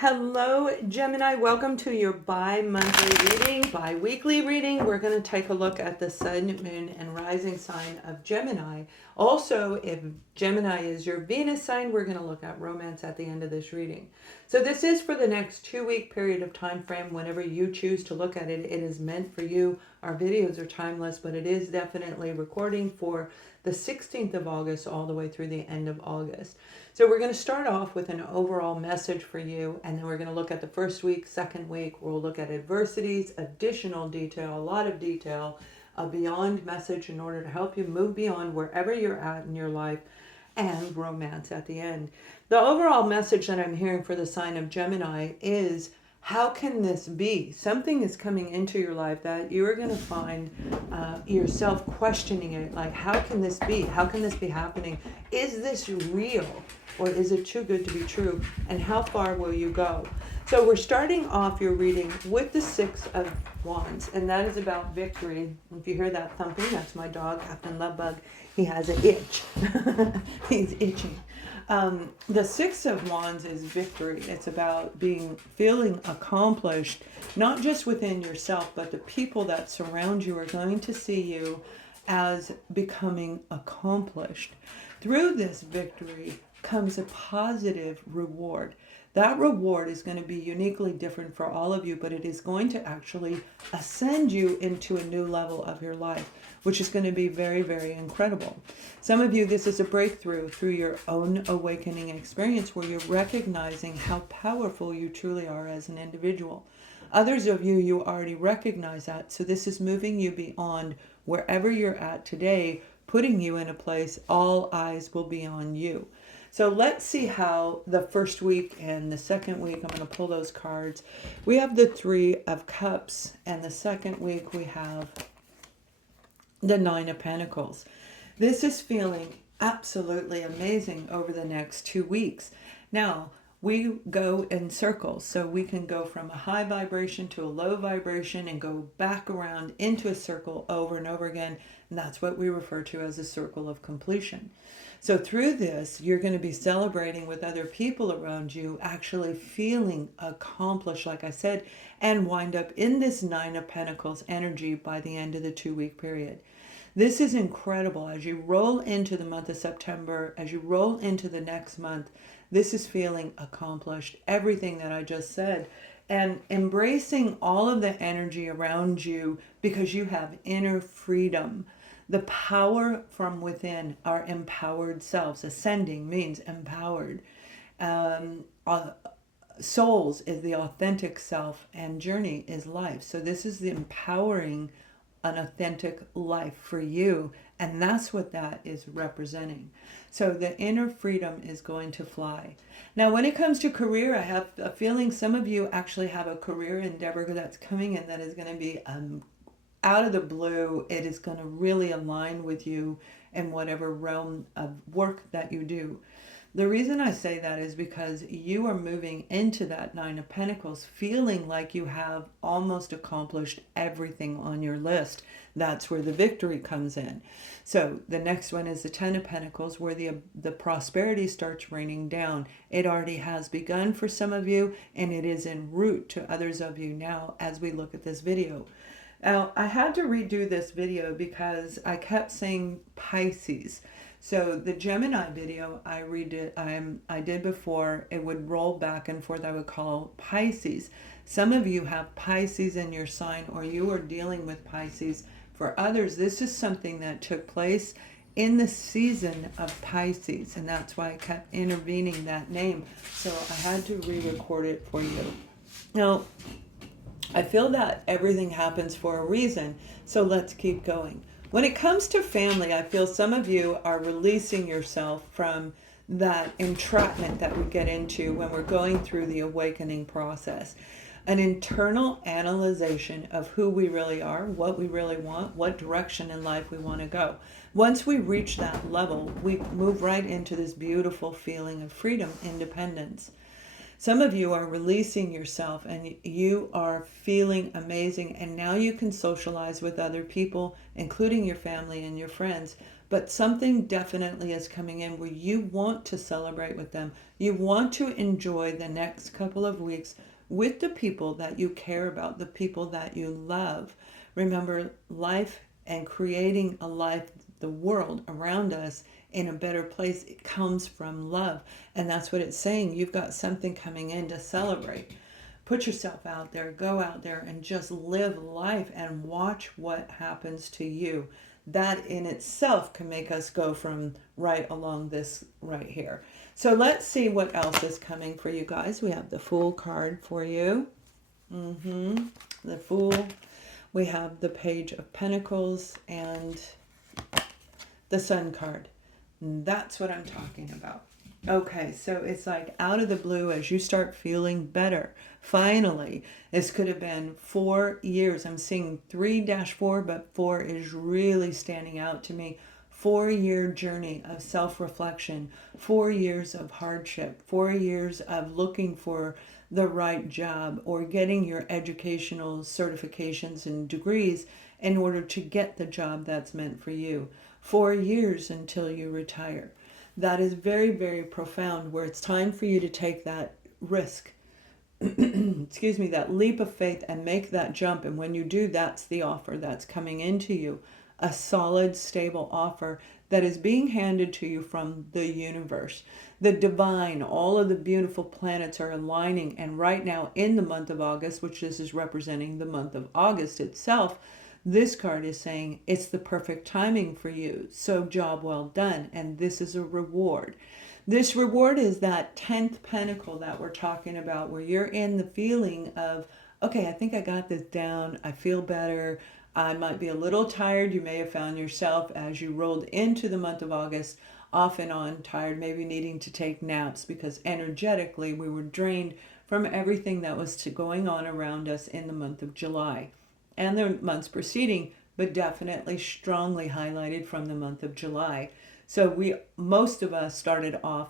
Hello, Gemini. Welcome to your bi-monthly reading, bi-weekly reading. We're going to take a look at the sun, moon, and rising sign of Gemini. Also, if Gemini is your Venus sign, we're going to look at romance at the end of this reading. So this is for the next 2-week period of time frame. Whenever you choose to look at it, it is meant for you. Our videos are timeless, but it is definitely recording for the 16th of August all the way through the end of August. So we're going to start off with an overall message for you, and then we're going to look at the first week, second week. We'll look at adversities, additional detail, a lot of detail, a beyond message in order to help you move beyond wherever you're at in your life, and romance at the end. The overall message that I'm hearing for the sign of Gemini is, how can this be? Something is coming into your life that you're going to find yourself questioning it. Like, how can this be? How can this be happening? Is this real? Or is it too good to be true? And how far will you go? So we're starting off your reading with the Six of Wands. And that is about victory. If you hear that thumping, that's my dog, Captain Lovebug. He has an itch. He's itching. The Six of Wands is victory. It's about feeling accomplished, not just within yourself, but the people that surround you are going to see you as becoming accomplished. Through this victory comes a positive reward. That reward is going to be uniquely different for all of you, but it is going to actually ascend you into a new level of your life, which is going to be very, very incredible. Some of you, this is a breakthrough through your own awakening experience where you're recognizing how powerful you truly are as an individual. Others of you, you already recognize that. So this is moving you beyond wherever you're at today, putting you in a place all eyes will be on you. So let's see how the first week and the second week, I'm going to pull those cards. We have the Three of Cups, and the second week we have the Nine of Pentacles. This is feeling absolutely amazing over the next 2 weeks. Now, we go in circles, so we can go from a high vibration to a low vibration and go back around into a circle over and over again. And that's what we refer to as a circle of completion. So through this, you're going to be celebrating with other people around you, actually feeling accomplished, like I said, and wind up in this Nine of Pentacles energy by the end of the 2-week period. This is incredible. As you roll into the month of September, as you roll into the next month, this is feeling accomplished. Everything that I just said. And embracing all of the energy around you because you have inner freedom. The power from within, our empowered selves. Ascending means empowered. Souls is the authentic self, and journey is life. So this is the empowering an authentic life for you, and that's what that is representing. So the inner freedom is going to fly. Now when it comes to career, I have a feeling some of you actually have a career endeavor that's coming in that is going to be out of the blue. It is going to really align with you in whatever realm of work that you do. The reason I say that is because you are moving into that Nine of Pentacles feeling like you have almost accomplished everything on your list. That's where the victory comes in. So the next one is the Ten of Pentacles, where the prosperity starts raining down. It already has begun for some of you, and it is en route to others of you now as we look at this video. Now, I had to redo this video because I kept saying Pisces. So the Gemini video I did before, it would roll back and forth. I would call Pisces. Some of you have Pisces in your sign, or you are dealing with Pisces. For others, this is something that took place in the season of Pisces, and that's why I kept intervening that name. So I had to re-record it for you. Now, I feel that everything happens for a reason, so let's keep going. When it comes to family, I feel some of you are releasing yourself from that entrapment that we get into when we're going through the awakening process. An internal analyzation of who we really are, what we really want, what direction in life we want to go. Once we reach that level, we move right into this beautiful feeling of freedom, independence. Some of you are releasing yourself and you are feeling amazing, and now you can socialize with other people, including your family and your friends, but something definitely is coming in where you want to celebrate with them. You want to enjoy the next couple of weeks with the people that you care about, the people that you love. Remember, life and creating a life, the world around us in a better place, it comes from love. And that's what it's saying. You've got something coming in to celebrate. Put yourself out there, go out there and just live life and watch what happens to you. That in itself can make us go from right along this right here. So let's see what else is coming for you guys. We have the Fool card for you. The Fool. We have the Page of Pentacles and the Sun card. That's what I'm talking about. Okay, so it's like out of the blue as you start feeling better. Finally, this could have been 4 years. I'm seeing 3-4, but 4 is really standing out to me. 4-year journey of self-reflection, 4 years of hardship, 4 years of looking for the right job or getting your educational certifications and degrees in order to get the job that's meant for you. 4 years until you retire. That is very, very profound, where it's time for you to take that risk, excuse me, that leap of faith and make that jump. And when you do, that's the offer that's coming into you. A solid, stable offer that is being handed to you from the universe. The divine, all of the beautiful planets are aligning. And right now in the month of August, which this is representing the month of August itself, this card is saying it's the perfect timing for you. So job well done. And this is a reward. This reward is that 10th pentacle that we're talking about, where you're in the feeling of, okay, I think I got this down. I feel better. I might be a little tired. You may have found yourself as you rolled into the month of August off and on tired, maybe needing to take naps because energetically we were drained from everything that was going on around us in the month of July and the months preceding, but definitely strongly highlighted from the month of July. So most of us started off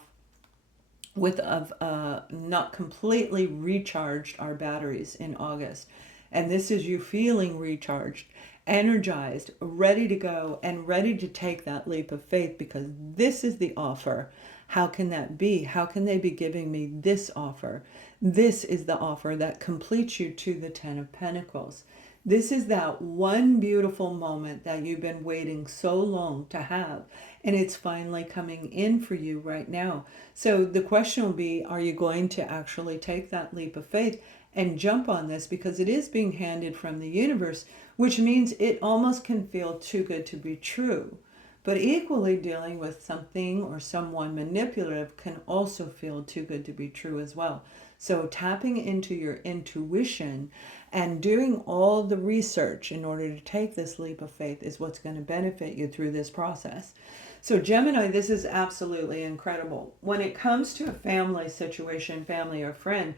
with not completely recharged our batteries in August. And this is you feeling recharged, energized, ready to go, and ready to take that leap of faith, because this is the offer. How can that be? How can they be giving me this offer? This is the offer that completes you to the 10 of Pentacles. This is that one beautiful moment that you've been waiting so long to have, and it's finally coming in for you right now. So the question will be, are you going to actually take that leap of faith and jump on this, because it is being handed from the universe, which means it almost can feel too good to be true. But equally, dealing with something or someone manipulative can also feel too good to be true as well. So tapping into your intuition and doing all the research in order to take this leap of faith is what's going to benefit you through this process. So Gemini, this is absolutely incredible. When it comes to a family situation, family or friend,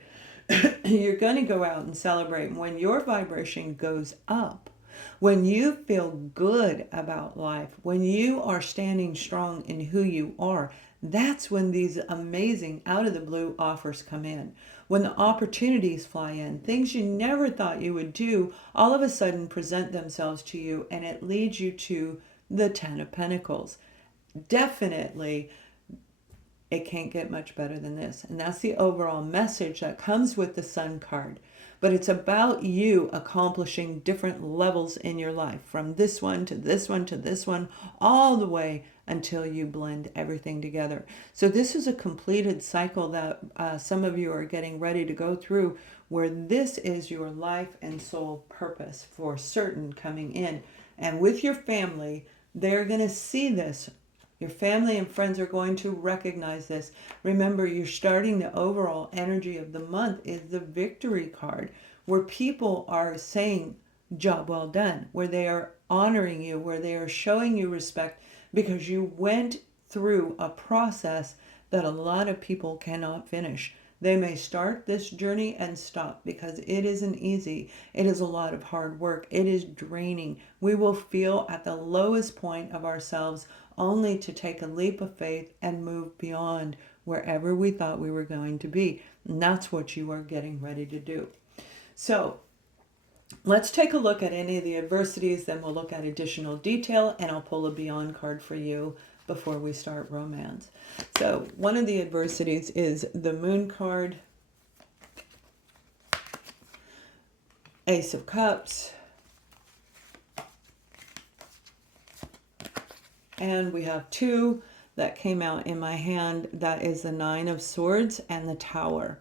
you're going to go out and celebrate. When your vibration goes up, when you feel good about life, when you are standing strong in who you are, that's when these amazing out of the blue offers come in. When the opportunities fly in, things you never thought you would do all of a sudden present themselves to you, and it leads you to the 10 of Pentacles. Definitely, it can't get much better than this. And that's the overall message that comes with the Sun card. But it's about you accomplishing different levels in your life, from this one to this one to this one, all the way until you blend everything together. So this is a completed cycle that some of you are getting ready to go through, where this is your life and soul purpose for certain coming in. And with your family, they're going to see this. Your family and friends are going to recognize this. Remember, you're starting the overall energy of the month is the Victory card, where people are saying, job well done, where they are honoring you, where they are showing you respect, because you went through a process that a lot of people cannot finish. They may start this journey and stop, because it isn't easy. It is a lot of hard work. It is draining. We will feel at the lowest point of ourselves, only to take a leap of faith and move beyond wherever we thought we were going to be. And that's what you are getting ready to do. So Let's take a look at any of the adversities, then we'll look at additional detail, and I'll pull a beyond card for you before we start romance. So one of the adversities is the Moon card, Ace of Cups, and we have two that came out in my hand. That is the Nine of Swords and the Tower.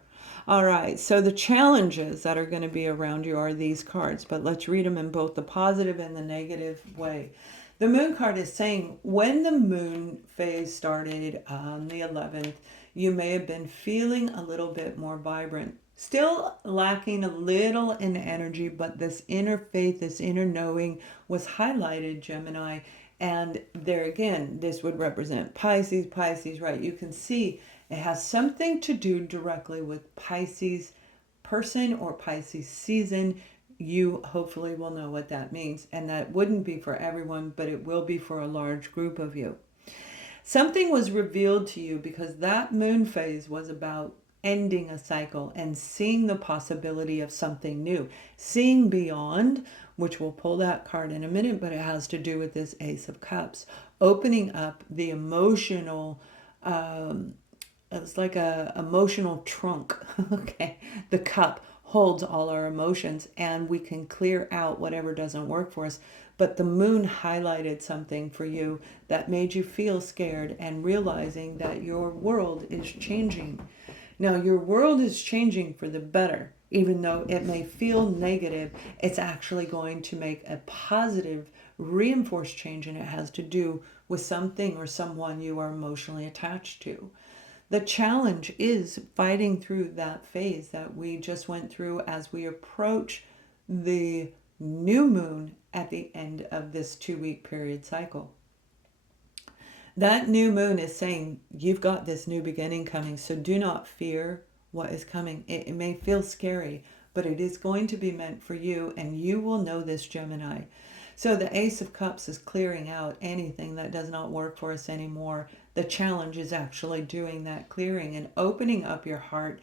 All right, so the challenges that are going to be around you are these cards, but let's read them in both the positive and the negative way. The Moon card is saying when the moon phase started on the 11th, you may have been feeling a little bit more vibrant. Still lacking a little in energy, but this inner faith, this inner knowing was highlighted, Gemini. And there again, this would represent Pisces. Pisces, right? You can see it has something to do directly with Pisces person or Pisces season. You hopefully will know what that means. And that wouldn't be for everyone, but it will be for a large group of you. Something was revealed to you because that moon phase was about ending a cycle and seeing the possibility of something new, seeing beyond, which we'll pull that card in a minute, but it has to do with this Ace of Cups, opening up the emotional, it's like a emotional trunk. Okay, the cup holds all our emotions and we can clear out whatever doesn't work for us. But the moon highlighted something for you that made you feel scared and realizing that your world is changing. Now, your world is changing for the better. Even though it may feel negative, it's actually going to make a positive, reinforced change, and it has to do with something or someone you are emotionally attached to. The challenge is fighting through that phase that we just went through as we approach the new moon at the end of this 2-week period cycle. That new moon is saying you've got this new beginning coming, so do not fear what is coming. It may feel scary, but it is going to be meant for you, and you will know this, Gemini. So the Ace of Cups is clearing out anything that does not work for us anymore. The challenge is actually doing that clearing and opening up your heart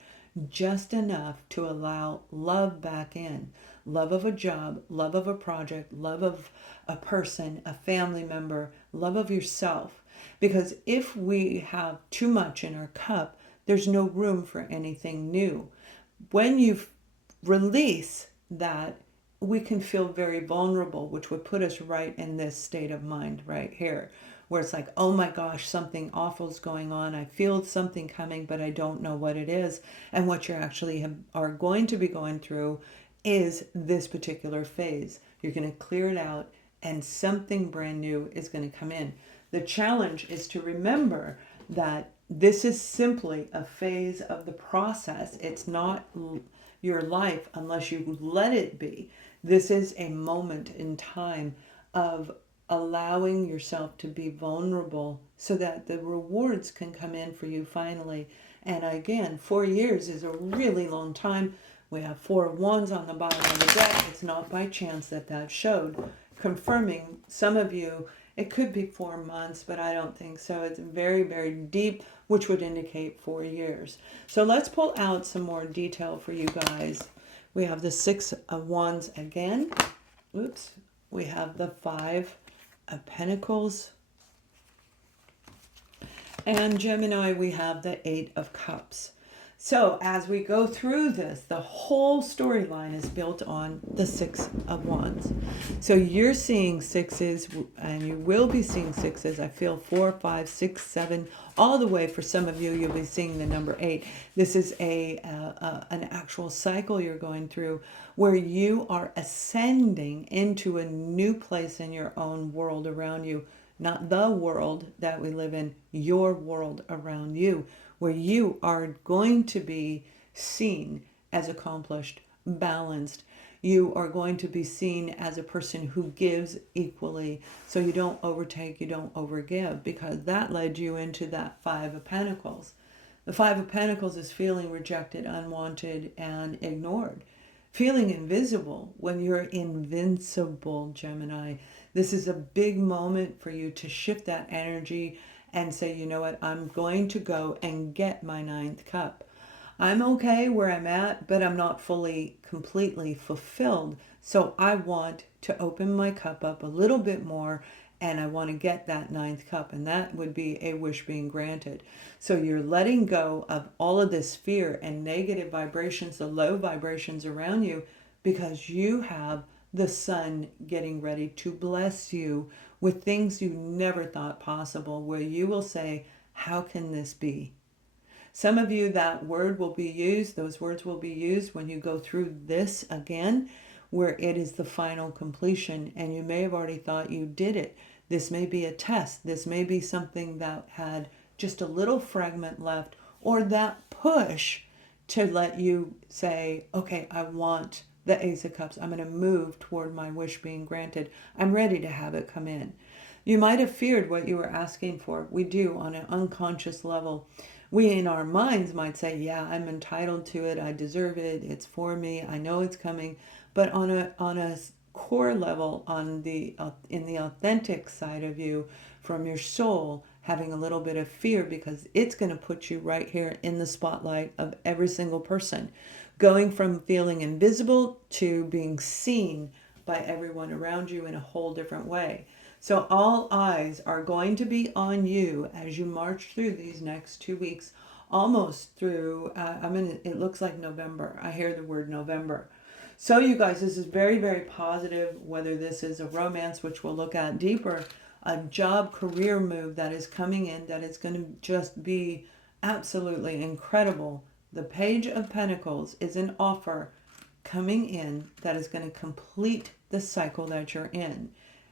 just enough to allow love back in. Love of a job, love of a project, love of a person, a family member, love of yourself. Because if we have too much in our cup, there's no room for anything new. When you release that, we can feel very vulnerable, which would put us right in this state of mind right here, where it's like, oh my gosh, something awful is going on. I feel something coming, but I don't know what it is. And what you actually are going to be going through is this particular phase. You're going to clear it out and something brand new is going to come in. The challenge is to remember that this is simply a phase of the process. It's not your life unless you let it be. This is a moment in time of allowing yourself to be vulnerable so that the rewards can come in for you finally. And again, 4 years is a really long time. We have 4 of Wands on the bottom of the deck. It's not by chance that that showed, confirming some of you, it could be 4 months, but I don't think so. It's very, very deep, which would indicate 4 years. So let's pull out some more detail for you guys. We have the 6 of Wands again. Oops. We have the 5 of Pentacles. And Gemini, we have the 8 of Cups. So as we go through this, the whole storyline is built on the 6 of Wands. So you're seeing 6s, and you will be seeing 6s. I feel 4, 5, 6, 7, all the way. For some of you, you'll be seeing the number 8. This is an actual cycle you're going through where you are ascending into a new place in your own world around you. Not the world that we live in, your world around you, where you are going to be seen as accomplished, balanced. You are going to be seen as a person who gives equally. So you don't overtake, you don't overgive, because that led you into that 5 of Pentacles. The 5 of Pentacles is feeling rejected, unwanted, and ignored. Feeling invisible when you're invincible, Gemini. This is a big moment for you to shift that energy and say, you know what, I'm going to go and get my 9th cup. I'm okay where I'm at, but I'm not fully, completely fulfilled. So I want to open my cup up a little bit more, and I want to get that ninth cup, and that would be a wish being granted. So you're letting go of all of this fear and negative vibrations, the low vibrations around you, because you have the sun getting ready to bless you with things you never thought possible, where you will say, how can this be? Some of you, that word will be used, those words will be used when you go through this again, where it is the final completion, and you may have already thought you did it. This may be a test. This may be something that had just a little fragment left, or that push to let you say, okay, I want the Ace of Cups. I'm going to move toward my wish being granted. I'm ready to have it come in. You might have feared what you were asking for. We do on an unconscious level. We in our minds might say, yeah, I'm entitled to it. I deserve it. It's for me. I know it's coming. But on a core level, in the authentic side of you, from your soul, having a little bit of fear, because it's going to put you right here in the spotlight of every single person, going from feeling invisible to being seen by everyone around you in a whole different way. So all eyes are going to be on you as you march through these next 2 weeks, almost through, it looks like November. I hear the word November. So you guys, this is very, very positive, whether this is a romance, which we'll look at deeper, a job career move that is coming in, that is going to just be absolutely incredible. The Page of Pentacles is an offer coming in that is going to complete the cycle that you're in.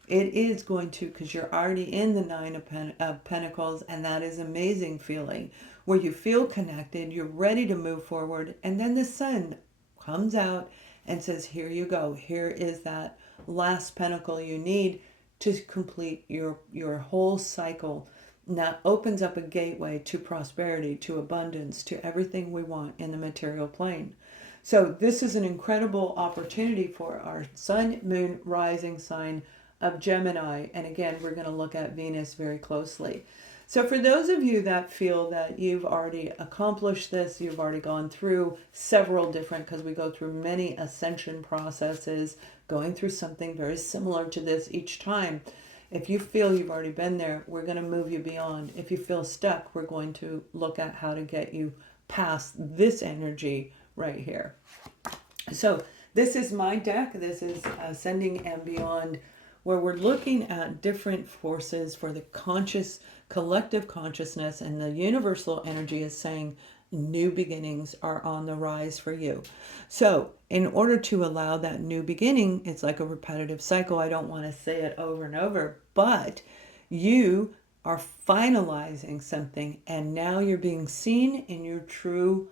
It is going to, because you're already in the Nine of Pentacles, and that is an amazing feeling where you feel connected, you're ready to move forward, and then the sun comes out and says, here you go. Here is that last pentacle you need to complete your whole cycle. Now opens up a gateway to prosperity, to abundance, to everything we want in the material plane. So this is an incredible opportunity for our sun, moon, rising sign of Gemini. And again, we're going to look at Venus very closely. So for those of you that feel that you've already accomplished this, you've already gone through several different, because we go through many ascension processes, going through something very similar to this each time. If you feel you've already been there, we're going to move you beyond. If you feel stuck, we're going to look at how to get you past this energy right here. So this is my deck. This is Ascending and Beyond, where we're looking at different forces for the conscious, collective consciousness, and the universal energy is saying new beginnings are on the rise for you. So in order to allow that new beginning, it's like a repetitive cycle. I don't want to say it over and over, but you are finalizing something, and now you're being seen in your true,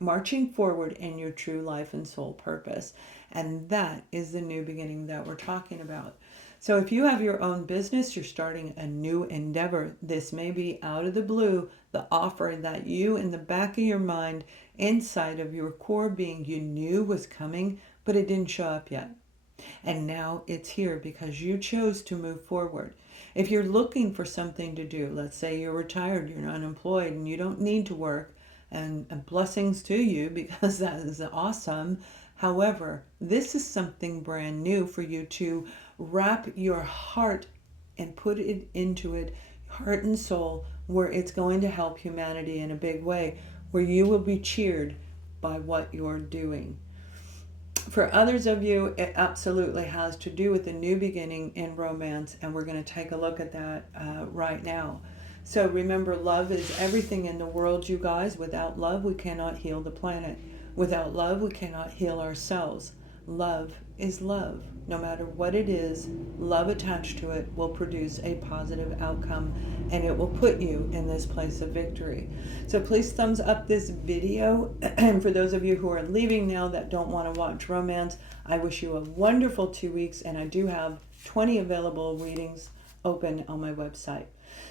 marching forward in your true life and soul purpose. And that is the new beginning that we're talking about. So if you have your own business, you're starting a new endeavor, this may be out of the blue, the offer that you in the back of your mind, inside of your core being, you knew was coming, but it didn't show up yet. And now it's here because you chose to move forward. If you're looking for something to do, let's say you're retired, you're unemployed, and you don't need to work, and blessings to you because that is awesome. However, this is something brand new for you to wrap your heart and put it into it, heart and soul, where it's going to help humanity in a big way, where you will be cheered by what you're doing. For others of you, it absolutely has to do with the new beginning in romance, and we're going to take a look at that right now. So remember, love is everything in the world, you guys. Without love, we cannot heal the planet. Without love, we cannot heal ourselves. Love is love. No matter what it is, love attached to it will produce a positive outcome, and it will put you in this place of victory. So please thumbs up this video. And for those of you who are leaving now that don't want to watch romance, I wish you a wonderful 2 weeks, and I do have 20 available readings open on my website.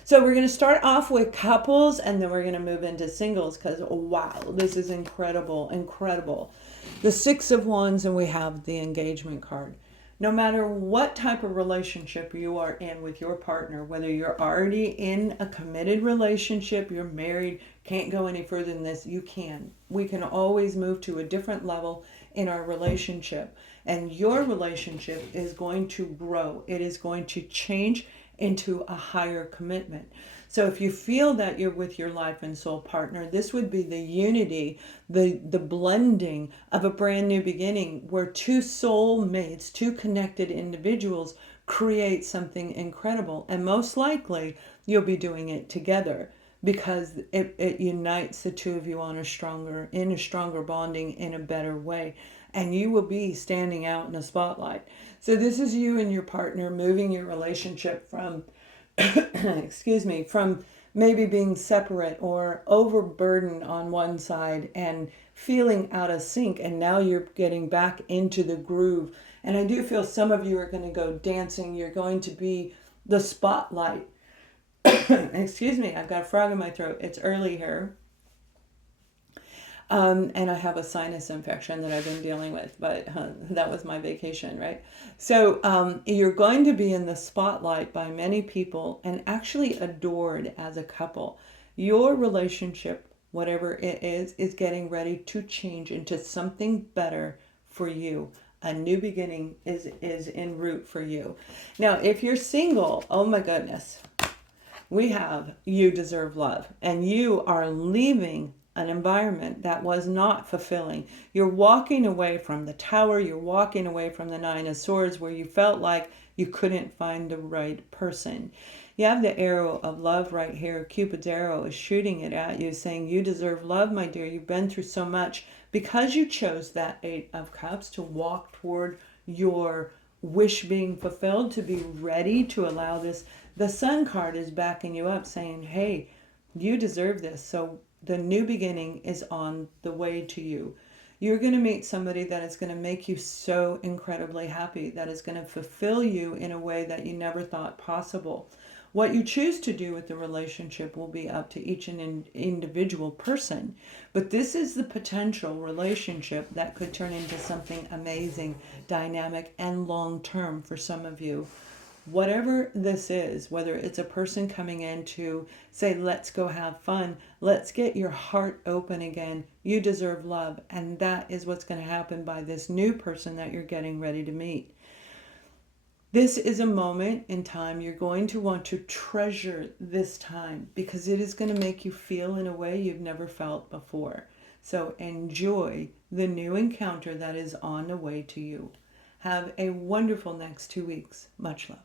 So we're going to start off with couples, and then we're going to move into singles, because wow, this is incredible, incredible. The Six of Wands, and we have the engagement card. No matter what type of relationship you are in with your partner, whether you're already in a committed relationship, you're married, can't go any further than this, you can. We can always move to a different level in our relationship. And your relationship is going to grow. It is going to change into a higher commitment. So if you feel that you're with your life and soul partner, this would be the unity, the blending of a brand new beginning where two soul mates, two connected individuals create something incredible. And most likely you'll be doing it together because it unites the two of you in a stronger bonding in a better way. And you will be standing out in a spotlight. So this is you and your partner moving your relationship from excuse me, from maybe being separate or overburdened on one side and feeling out of sync, and now you're getting back into the groove. And I do feel some of you are going to go dancing. You're going to be the spotlight. Excuse me, I've got a frog in my throat. It's early here. And I have a sinus infection that I've been dealing with, but that was my vacation, right? So you're going to be in the spotlight by many people and actually adored as a couple. Your relationship, whatever it is getting ready to change into something better for you. A new beginning is en route for you. Now, if you're single, oh my goodness, we have you deserve love, and you are leaving an environment that was not fulfilling. You're walking away from the Tower, you're walking away from the Nine of Swords where you felt like you couldn't find the right person. You have the arrow of love right here. Cupid's arrow is shooting it at you, saying you deserve love, my dear. You've been through so much because you chose that Eight of Cups to walk toward your wish being fulfilled, to be ready to allow this. The Sun card is backing you up, saying, hey, you deserve this. So the new beginning is on the way to you. You're going to meet somebody that is going to make you so incredibly happy, that is going to fulfill you in a way that you never thought possible. What you choose to do with the relationship will be up to each individual person. But this is the potential relationship that could turn into something amazing, dynamic, and long-term for some of you. Whatever this is, whether it's a person coming in to say, let's go have fun, let's get your heart open again, you deserve love, and that is what's going to happen by this new person that you're getting ready to meet. This is a moment in time you're going to want to treasure this time because it is going to make you feel in a way you've never felt before. So enjoy the new encounter that is on the way to you. Have a wonderful next 2 weeks. Much love.